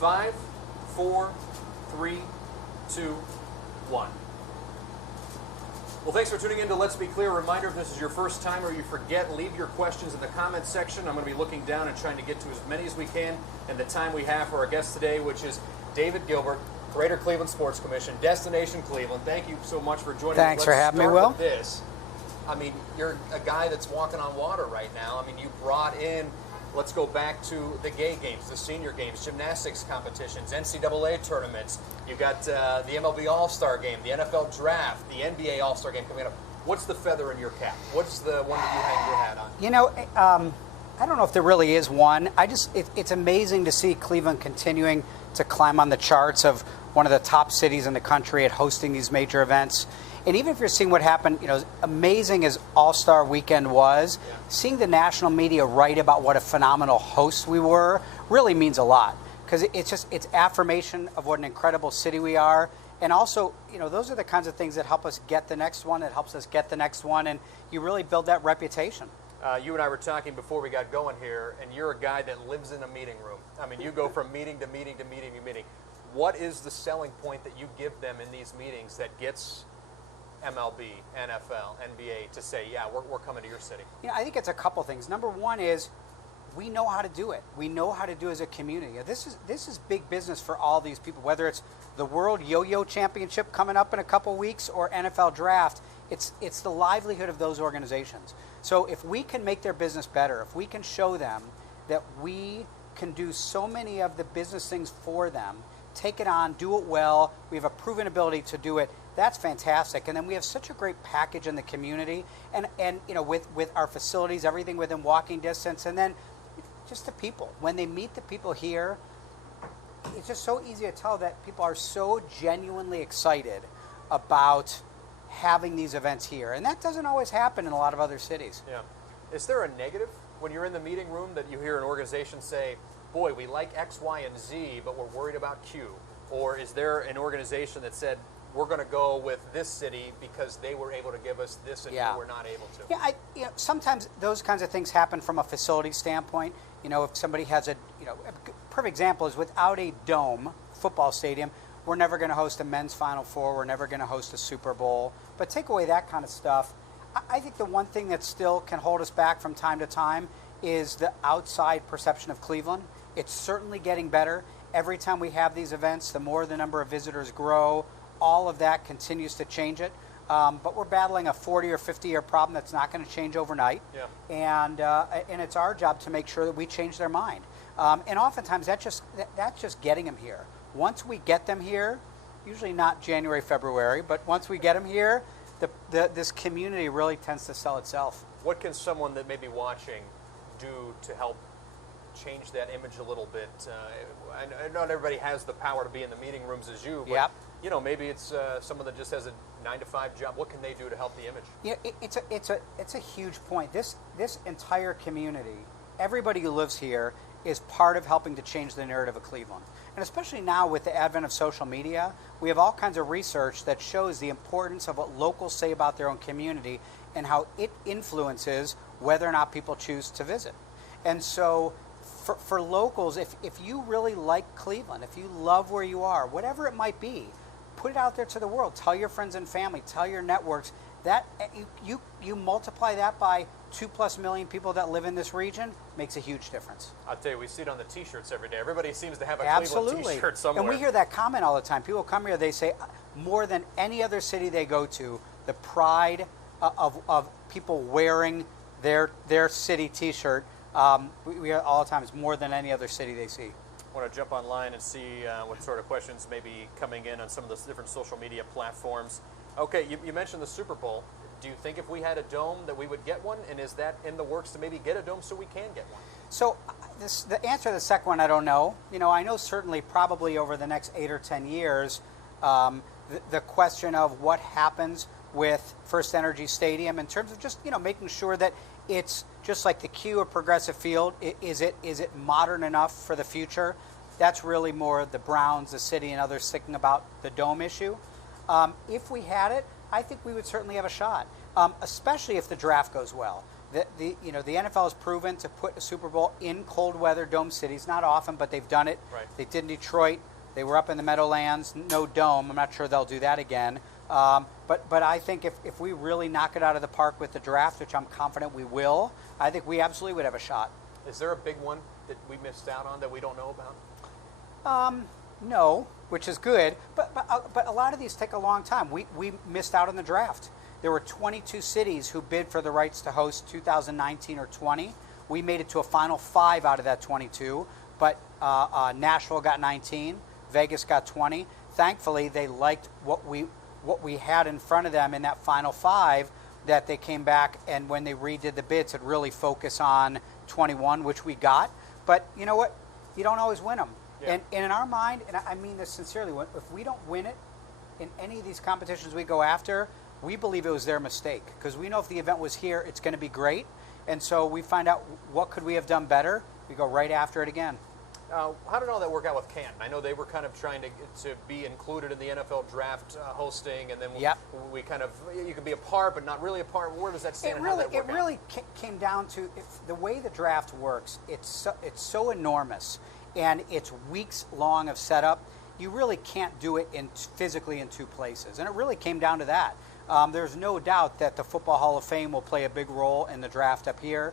5, 4, 3, 2, 1. Well, thanks for tuning in to Let's Be Clear. Reminder, if this is your first time or you forget, leave your questions in the comments section. I'm going to be looking down and trying to get to as many as we can in the time we have for our guest today, which is David Gilbert, Greater Cleveland Sports Commission, Destination Cleveland. Thank you so much for joining us. Thanks for having me, Will. This. I mean, you're a guy that's walking on water right now. I mean, you brought in, let's go back to the gay games, the senior games, gymnastics competitions, NCAA tournaments. You've got the MLB All-Star Game, the NFL Draft, the NBA All-Star Game coming up. What's the feather in your cap? What's the one that you hang your hat on? You know, I don't know if there really is one. It's amazing to see Cleveland continuing to climb on the charts of one of the top cities in the country at hosting these major events. And even if you're seeing what happened, you know, as amazing as AllStar Weekend was, seeing the national media write about what a phenomenal host we were really means a lot. Because it's affirmation of what an incredible city we are. And also, you know, those are the kinds of things that help us get the next one, that helps us get the next one, and you really build that reputation. You and I were talking before we got going here, and you're a guy that lives in a meeting room. I mean, you go from meeting to meeting to meeting to meeting. What is the selling point that you give them in these meetings that gets MLB, NFL, NBA to say, yeah, we're coming to your city? You know, I think it's a couple things. Number one is we know how to do it. We know how to do it as a community. This is big business for all these people, whether it's the World Yo-Yo Championship coming up in a couple weeks or NFL Draft. It's the livelihood of those organizations. So if we can make their business better, if we can show them that we can do so many of the business things for them, take it on, do it well, we have a proven ability to do it, that's fantastic. And then we have such a great package in the community, and you know, with our facilities, everything within walking distance, and then just the people. When they meet the people here, it's just so easy to tell that people are so genuinely excited about having these events here. And that doesn't always happen in a lot of other cities. Yeah. Is there a negative when you're in the meeting room that you hear an organization say, boy, we like X, Y, and Z, but we're worried about Q? Or is there an organization that said, we're going to go with this city because they were able to give us this and we were not able to? Yeah, you know, sometimes those kinds of things happen from a facility standpoint. You know, if somebody has a perfect example is without a dome, football stadium, we're never going to host a men's Final Four. We're never going to host a Super Bowl. But take away that kind of stuff. I think the one thing that still can hold us back from time to time is the outside perception of Cleveland. It's certainly getting better. Every time we have these events, the more the number of visitors grow, all of that continues to change it. But we're battling a 40 or 50-year problem that's not going to change overnight. Yeah. And it's our job to make sure that we change their mind. And oftentimes that's just getting them here. Once we get them here, usually not January, February, but once we get them here, this community really tends to sell itself. What can someone that may be watching do to help change that image a little bit? Not everybody has the power to be in the meeting rooms as you, but you know, maybe it's someone that just has a 9-to-5 job. What can they do to help the image? Yeah, it's a huge point. This entire community, everybody who lives here, is part of helping to change the narrative of Cleveland. And especially now with the advent of social media, we have all kinds of research that shows the importance of what locals say about their own community and how it influences whether or not people choose to visit. And so for locals, if you really like Cleveland, if you love where you are, whatever it might be, put it out there to the world. Tell your friends and family, tell your networks. That you multiply that by 2+ million people that live in this region, makes a huge difference. I'll tell you, we see it on the T-shirts every day. Everybody seems to have a Absolutely. Cleveland T-shirt somewhere. And we hear that comment all the time. People come here, they say, more than any other city they go to, the pride of people wearing their city T-shirt, we hear all the time, it's more than any other city they see. I want to jump online and see what sort of questions may be coming in on some of the different social media platforms. Okay, you mentioned the Super Bowl. Do you think if we had a dome that we would get one? And is that in the works to maybe get a dome so we can get one? So the answer to the second one, I don't know. You know, I know certainly probably over the next 8 or 10 years, the question of what happens with First Energy Stadium in terms of just, you know, making sure that it's just like the Q of Progressive Field. Is it modern enough for the future? That's really more the Browns, the city, and others thinking about the dome issue. If we had it, I think we would certainly have a shot, especially if the draft goes well. the NFL has proven to put a Super Bowl in cold weather dome cities. Not often, but they've done it. Right. They did in Detroit. They were up in the Meadowlands, no dome. I'm not sure they'll do that again. But I think if we really knock it out of the park with the draft, which I'm confident we will, I think we absolutely would have a shot. Is there a big one that we missed out on that we don't know about? No, which is good. But a lot of these take a long time. We missed out on the draft. There were 22 cities who bid for the rights to host 2019 or 20. We made it to a final 5 out of that 22, but Nashville got 19, Vegas got 20. Thankfully, they liked what we had in front of them in that final 5, that they came back and when they redid the bids, had really focus on 21, which we got. But you know what? You don't always win them. Yeah. And in our mind, and I mean this sincerely, if we don't win it in any of these competitions we go after, we believe it was their mistake, because we know if the event was here, it's going to be great. And so we find out what could we have done better. We go right after it again. How did all that work out with Canton? I know they were kind of trying to be included in the NFL draft hosting, and then we kind of, you can be a part, but not really a part. Where does that stand? It really came down to the way the draft works. It's so enormous, and it's weeks long of setup. You really can't do it physically in 2 places, and it really came down to that. There's no doubt that the Football Hall of Fame will play a big role in the draft up here.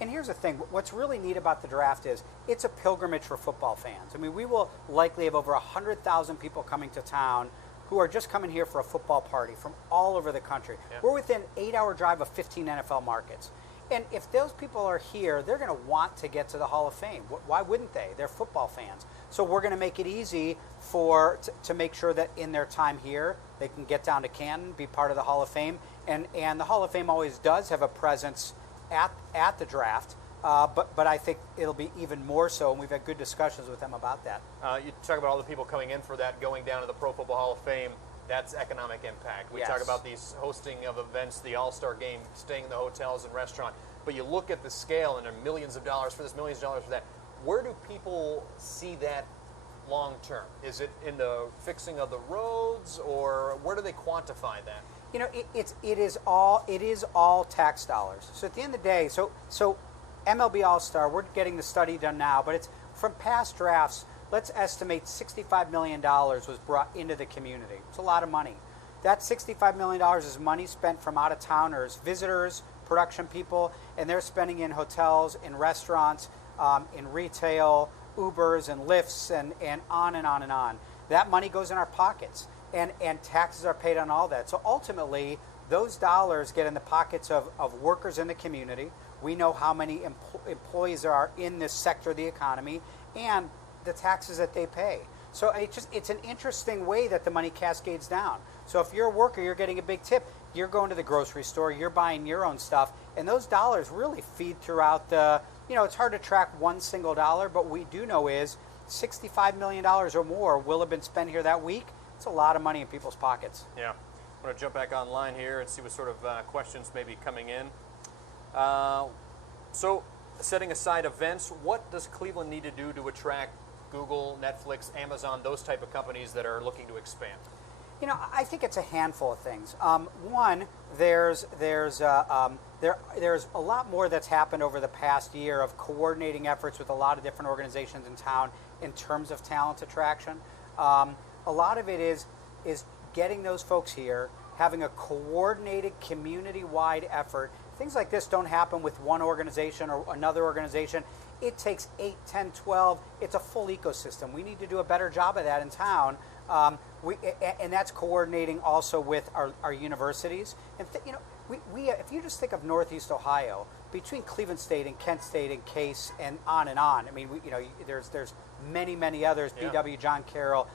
And here's the thing. What's really neat about the draft is it's a pilgrimage for football fans. I mean, we will likely have over 100,000 people coming to town who are just coming here for a football party from all over the country. Yeah. We're within 8-hour drive of 15 NFL markets. And if those people are here, they're going to want to get to the Hall of Fame. Why wouldn't they? They're football fans. So we're going to make it easy to make sure that in their time here, they can get down to Canton, be part of the Hall of Fame. And the Hall of Fame always does have a presence at the draft, but I think it'll be even more so, and we've had good discussions with them about that. You talk about all the people coming in for that, going down to the Pro Football Hall of Fame. That's economic impact. We talk about these hosting of events, the All-Star Game, staying in the hotels and restaurant. But you look at the scale, and there are millions of dollars for this, millions of dollars for that. Where do people see that long term? Is it in the fixing of the roads, or where do they quantify that? You know, it is all tax dollars. So at the end of the day, so MLB All-Star, we're getting the study done now, but it's from past drafts. Let's estimate $65 million was brought into the community. It's a lot of money. That $65 million is money spent from out-of-towners, visitors, production people, and they're spending in hotels, in restaurants, in retail, Ubers and Lyfts, and on and on and on. That money goes in our pockets, and taxes are paid on all that. So ultimately, those dollars get in the pockets of workers in the community. We know how many employees there are in this sector of the economy, and the taxes that they pay. So it's an interesting way that the money cascades down. So if you're a worker, you're getting a big tip. You're going to the grocery store, you're buying your own stuff, and those dollars really feed throughout the, it's hard to track one single dollar, but what we do know is $65 million or more will have been spent here that week. It's a lot of money in people's pockets. Yeah. I'm going to jump back online here and see what sort of questions may be coming in. So setting aside events, what does Cleveland need to do to attract Google, Netflix, Amazon, those type of companies that are looking to expand? I think it's a handful of things. One, there's a lot more that's happened over the past year of coordinating efforts with a lot of different organizations in town in terms of talent attraction. A lot of it is getting those folks here, having a coordinated community-wide effort. Things like this don't happen with one organization or another organization. It takes 8, 10, 12. It's a full ecosystem. We need to do a better job of that in town. And that's coordinating also with our universities. And if you just think of Northeast Ohio, between Cleveland State and Kent State and Case and on, I mean, there's many others. Yeah. BW, John Carroll.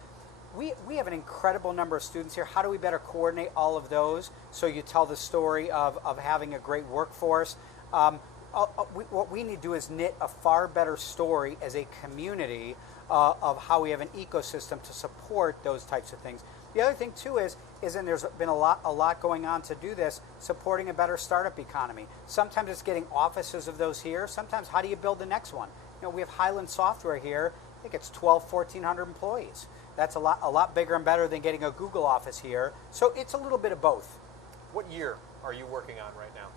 We have an incredible number of students here. How do we better coordinate all of those so you tell the story of having a great workforce? What we need to do is knit a far better story as a community of how we have an ecosystem to support those types of things. The other thing too is and there's been a lot going on to do this, supporting a better startup economy. Sometimes it's getting offices of those here. Sometimes how do you build the next one? We have Highland Software here. I think it's 1,400 employees. That's a lot bigger and better than getting a Google office here. So it's a little bit of both. What year are you working on right now?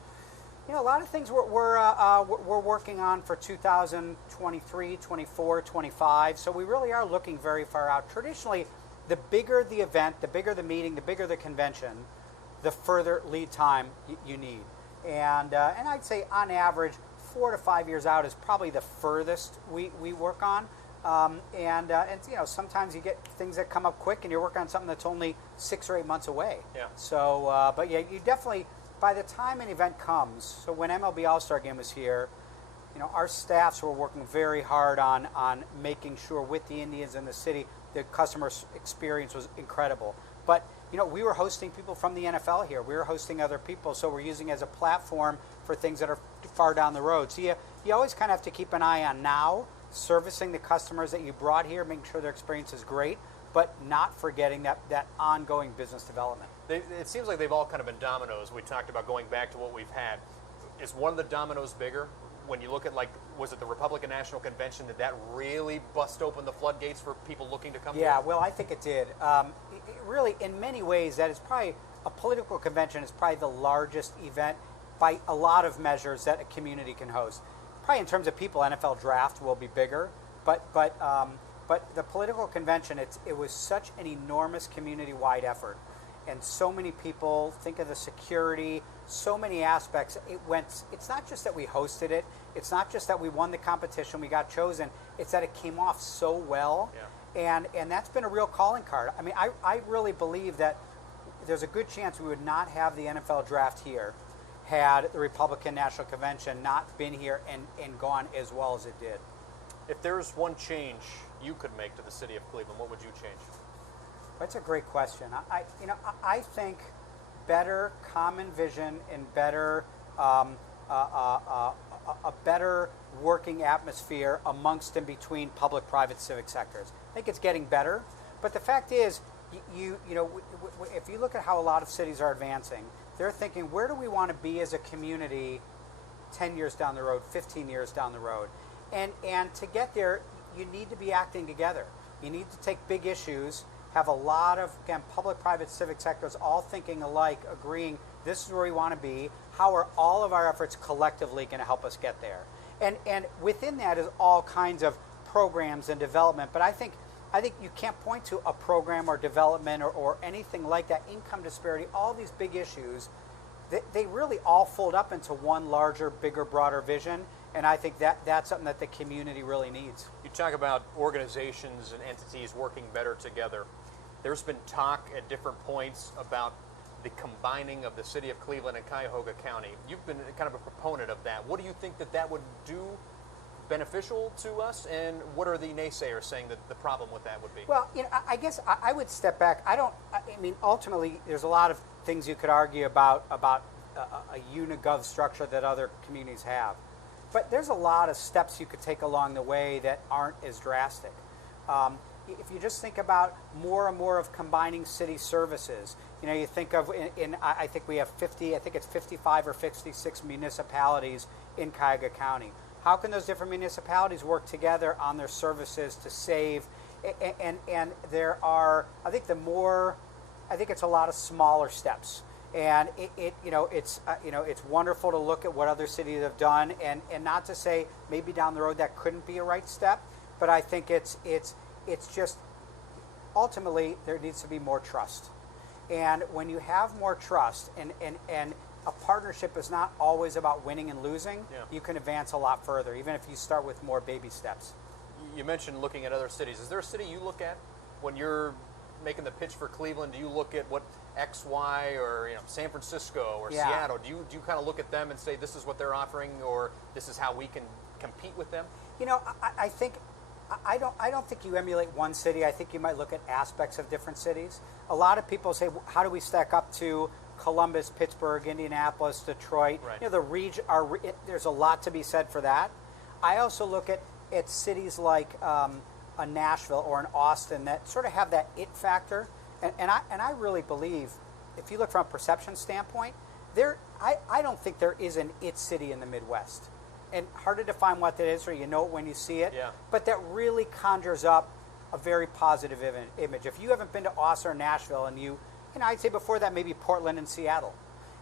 You know, a lot of things we're working on for 2023, 24, 25. So we really are looking very far out. Traditionally, the bigger the event, the bigger the meeting, the bigger the convention, the further lead time you need. And I'd say on average, 4 to 5 years out is probably the furthest we work on. And you know, sometimes you get things that come up quick, and you're working on something that's only 6 or 8 months away. Yeah. So, but yeah, you definitely, by the time an event comes, so when MLB All-Star Game was here, you know, our staffs were working very hard on making sure with the Indians in the city, the customer experience was incredible. But, you know, we were hosting people from the NFL here. We were hosting other people, so we're using it as a platform for things that are far down the road. So you always kind of have to keep an eye on now, servicing the customers that you brought here, making sure their experience is great, but not forgetting that ongoing business development. It seems like they've all kind of been dominoes. We talked about going back to what we've had. Is one of the dominoes bigger? When you look at, like, was it the Republican National Convention? Did that really bust open the floodgates for people looking to come here? Yeah, well, I think it did. Really, in many ways, that is probably, a political convention is probably the largest event by a lot of measures that a community can host. Probably in terms of people, NFL draft will be bigger, but the political convention, it was such an enormous community-wide effort, and so many people think of the security, so many aspects. It's not just that we hosted it, it's not just that we won the competition, we got chosen, it's that it came off so well, yeah. and that's been a real calling card. I mean, I really believe that there's a good chance we would not have the NFL draft here had the Republican National Convention not been here and gone as well as it did. If there's one change you could make to the city of Cleveland, what would you change? That's a great question. I think better common vision and better a better working atmosphere amongst and between public-private civic sectors. I think it's getting better, but the fact is, you know, if you look at how a lot of cities are advancing, they're thinking, where do we want to be as a community 10 years down the road, 15 years down the road? And to get there, you need to be acting together. You need to take big issues, have a lot of, again, public, private, civic sectors all thinking alike, agreeing this is where we want to be. How are all of our efforts collectively going to help us get there? And within that is all kinds of programs and development. But I think you can't point to a program or development or anything like that. Income disparity, all these big issues, they really all fold up into one larger, bigger, broader vision. And I think that's something that the community really needs. You talk about organizations and entities working better together. There's been talk at different points about the combining of the city of Cleveland and Cuyahoga County. You've been kind of a proponent of that. What do you think that would do beneficial to us, and what are the naysayers saying that the problem with that would be? Well, you know, I guess I would step back. I mean, ultimately, there's a lot of things you could argue about a Unigov structure that other communities have. But there's a lot of steps you could take along the way that aren't as drastic. If you just think about more and more of combining city services, you know, you think of, I think we have 55 or 56 municipalities in Cuyahoga County. How can those different municipalities work together on their services to save? And there are, I think it's a lot of smaller steps. And it's wonderful to look at what other cities have done, and not to say maybe down the road that couldn't be a right step, but I think it's just ultimately there needs to be more trust. And when you have more trust, and a partnership is not always about winning and losing, yeah, you can advance a lot further, even if you start with more baby steps. You mentioned looking at other cities. Is there a city you look at when you're making the pitch for Cleveland? Do you look at what X, Y, or San Francisco or Yeah. Seattle? Do you kind of look at them and say this is what they're offering, or this is how we can compete with them? You know, I think I don't think you emulate one city. I think you might look at aspects of different cities. A lot of people say, how do we stack up to Columbus, Pittsburgh, Indianapolis, Detroit? Right. You know, the region. There's a lot to be said for that. I also look at cities like a Nashville or an Austin that sort of have that it factor. And I really believe, if you look from a perception standpoint, I don't think there is an it city in the Midwest. And hard to define what that is, or you know it when you see it. Yeah. But that really conjures up a very positive image. If you haven't been to Austin or Nashville, and I'd say before that maybe Portland and Seattle.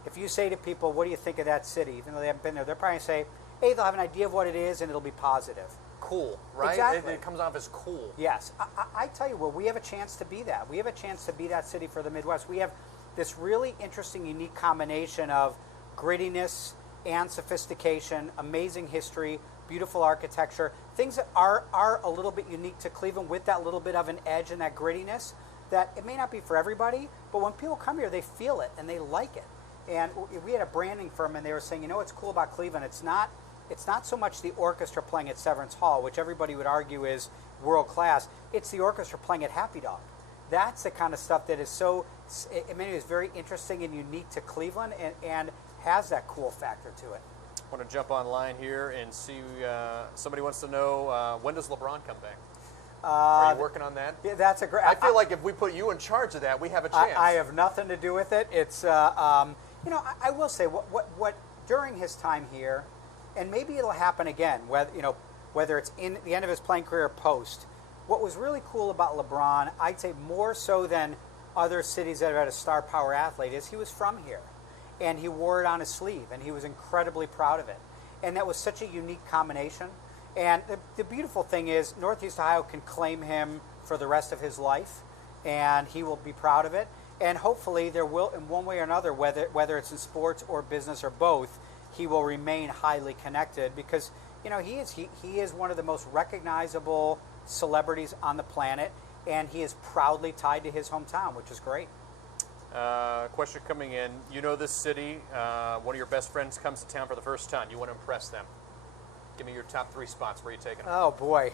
if you say to people, what do you think of that city, even though they haven't been there, they're probably going to say, A, they'll have an idea of what it is, and it'll be positive. Cool, right? Exactly. It comes off as cool. Yes. I tell you what, we have a chance to be that. We have a chance to be that city for the Midwest. We have this really interesting, unique combination of grittiness and sophistication, amazing history, beautiful architecture, things that are a little bit unique to Cleveland with that little bit of an edge and that grittiness that it may not be for everybody, but when people come here, they feel it and they like it. And we had a branding firm, and they were saying, you know what's cool about Cleveland? It's not so much the orchestra playing at Severance Hall, which everybody would argue is world class. It's the orchestra playing at Happy Dog. That's the kind of stuff that is so, in many ways, very interesting and unique to Cleveland, and has that cool factor to it. I want to jump online here and see, somebody wants to know, when does LeBron come back? Are you working on that? Yeah, that's a great. I feel like if we put you in charge of that, we have a chance. I have nothing to do with it. It's, I will say what during his time here, and maybe it'll happen again, whether it's in the end of his playing career or post. What was really cool about LeBron, I'd say more so than other cities that have had a star power athlete, is he was from here, and he wore it on his sleeve, and he was incredibly proud of it, and that was such a unique combination. And the beautiful thing is, Northeast Ohio can claim him for the rest of his life, and he will be proud of it. And hopefully, there will, in one way or another, whether it's in sports or business or both, he will remain highly connected because he is one of the most recognizable celebrities on the planet, and he is proudly tied to his hometown, which is great. Question coming in. You know this city. One of your best friends comes to town for the first time. You want to impress them. Give me your top 3 spots. Where are you taking them? Oh, boy.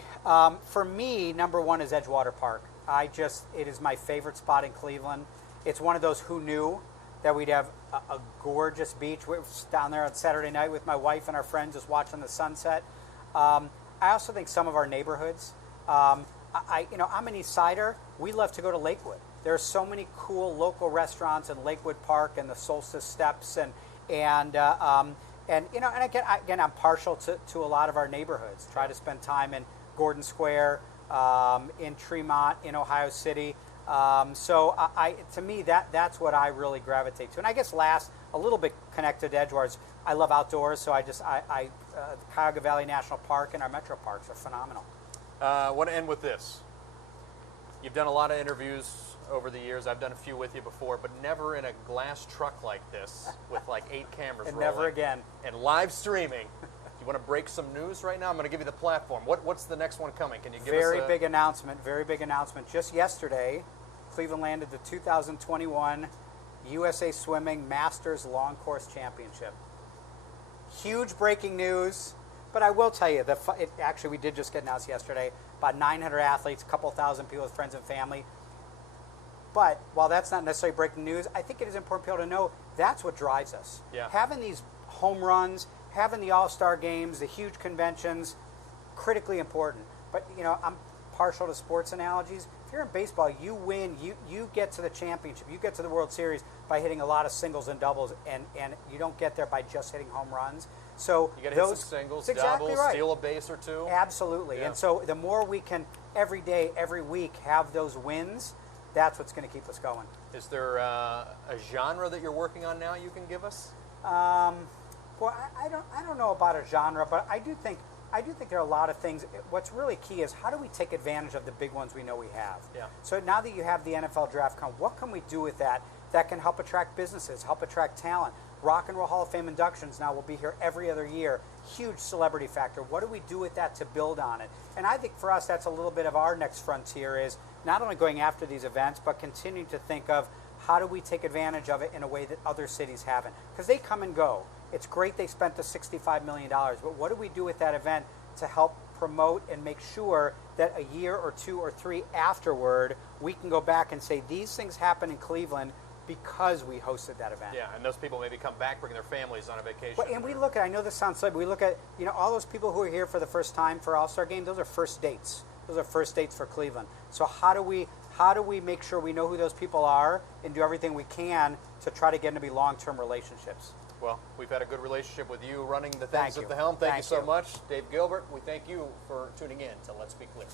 For me, number one is Edgewater Park. It is my favorite spot in Cleveland. It's one of those who knew that we'd have a gorgeous beach. We were down there on Saturday night with my wife and our friends just watching the sunset. I also think some of our neighborhoods. I'm an East Sider. We love to go to Lakewood. There are so many cool local restaurants in Lakewood Park and the Solstice Steps and again, I'm partial to a lot of our neighborhoods. Try to spend time in Gordon Square, in Tremont, in Ohio City. To me, that's what I really gravitate to. And I guess last, a little bit connected to Edgewater, I love outdoors, so Cuyahoga Valley National Park and our metro parks are phenomenal. I want to end with this. You've done a lot of interviews over the years. I've done a few with you before, but never in a glass truck like this with like 8 cameras and rolling. Never again. And live streaming. You want to break some news right now? I'm going to give you the platform. What's the next one coming? Can you give us Very big announcement. Just yesterday, Cleveland landed the 2021 USA Swimming Masters Long Course Championship. Huge breaking news, but I will tell you, actually we did just get announced yesterday, about 900 athletes, a couple thousand people with friends and family. But while that's not necessarily breaking news, I think it is important for people to know that's what drives us. Yeah. Having these home runs, having the All-Star games, the huge conventions, critically important. But, I'm partial to sports analogies. If you're in baseball, you win, you get to the championship, you get to the World Series by hitting a lot of singles and doubles, and you don't get there by just hitting home runs. So you got to hit some singles, doubles, right. Steal a base or two. Absolutely. Yeah. And so the more we can every day, every week have those wins, that's what's going to keep us going. Is there a genre that you're working on now you can give us? Well, I don't know about a genre, but I do think there are a lot of things. What's really key is how do we take advantage of the big ones we know we have? Yeah. So now that you have the NFL draft come, what can we do with that can help attract businesses, help attract talent? Rock and Roll Hall of Fame inductions now will be here every other year. Huge celebrity factor. What do we do with that to build on it? And I think for us, that's a little bit of our next frontier is not only going after these events, but continuing to think of how do we take advantage of it in a way that other cities haven't? Because they come and go. It's great they spent the $65 million, but what do we do with that event to help promote and make sure that a year or 2 or 3 afterward, we can go back and say, these things happen in Cleveland because we hosted that event. Yeah, and those people maybe come back, bring their families on a vacation. Well, and we look at, I know this sounds silly, but we look at, all those people who are here for the first time for All-Star Game, those are first dates. Those are first dates for Cleveland. So how do we make sure we know who those people are and do everything we can to try to get them to be long-term relationships? Well, we've had a good relationship with you running the things Thank at you. the helm. Thank you so you. much. Dave Gilbert, we thank you for tuning in to Let's Be Clear.